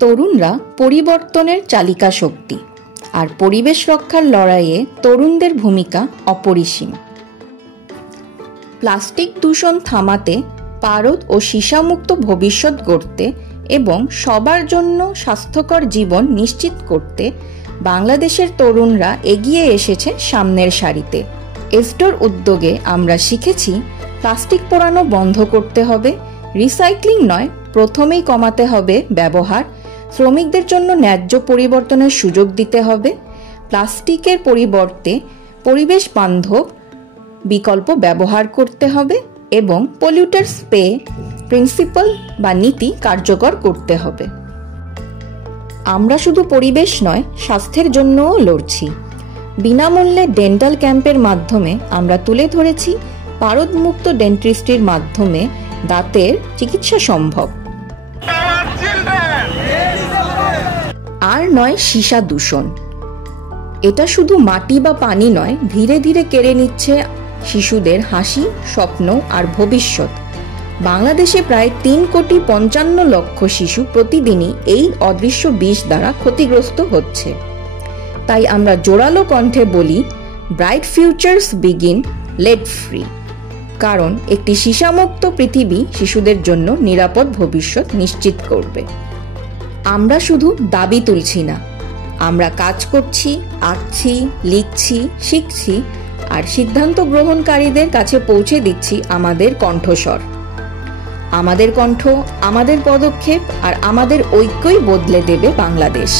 তরুণরা পরিবর্তনের চালিকা শক্তি, আর পরিবেশ রক্ষার লড়াইয়ে তরুণদের ভূমিকা অপরিসীম। প্লাস্টিক দূষণ থামাতে, পারদ ও সীসামুক্ত ভবিষ্যৎ গড়তে এবং সবার জন্য স্বাস্থ্যকর জীবন নিশ্চিত করতে বাংলাদেশের তরুণরা এগিয়ে এসেছে সামনের সারিতে। এসডোর উদ্যোগে আমরা শিখেছি প্লাস্টিক পোড়ানো বন্ধ করতে হবে, রিসাইক্লিং নয় প্রথমেই কমাতে হবে ব্যবহার, শ্রমিকদের জন্য ন্যায্য পরিবর্তনের সুযোগ দিতে হবে, প্লাস্টিকের পরিবর্তে পরিবেশ বান্ধব বিকল্প ব্যবহার করতে হবে এবং পলিউটার্স পে প্রিন্সিপাল বা নীতি কার্যকর করতে হবে। আমরা শুধু পরিবেশ নয়, স্বাস্থ্যের জন্যও লড়ছি। বিনামূল্যে ডেন্টাল ক্যাম্পের মাধ্যমে আমরা তুলে ধরেছি পারদমুক্ত ডেন্টিস্ট্রির মাধ্যমে দাঁতের চিকিৎসা সম্ভব। আর নয় সীসা দূষণ। এটা শুধু মাটি বা পানি নয়, ধীরে ধীরে কেড়ে নিচ্ছে শিশুদের হাসি, স্বপ্ন আর ভবিষ্যৎ। বাংলাদেশে প্রায় 3,55,00,000 শিশু প্রতিদিনই এই অদৃশ্য বিষ দ্বারা ক্ষতিগ্রস্ত হচ্ছে। তাই আমরা জোরালো কণ্ঠে বলি, bright futures begin lead free. কারণ একটি সীসামুক্ত পৃথিবী শিশুদের জন্য নিরাপদ ভবিষ্যৎ নিশ্চিত করবে। আমরা শুধু দাবি তুলছি না, আমরা কাজ করছি, আঁকছি, লিখছি, শিখছি আর সিদ্ধান্ত গ্রহণকারীদের কাছে পৌঁছে দিচ্ছি আমাদের কণ্ঠস্বর। আমাদের কণ্ঠ, আমাদের পদক্ষেপ আর আমাদের ঐক্যই বদলে দেবে বাংলাদেশ।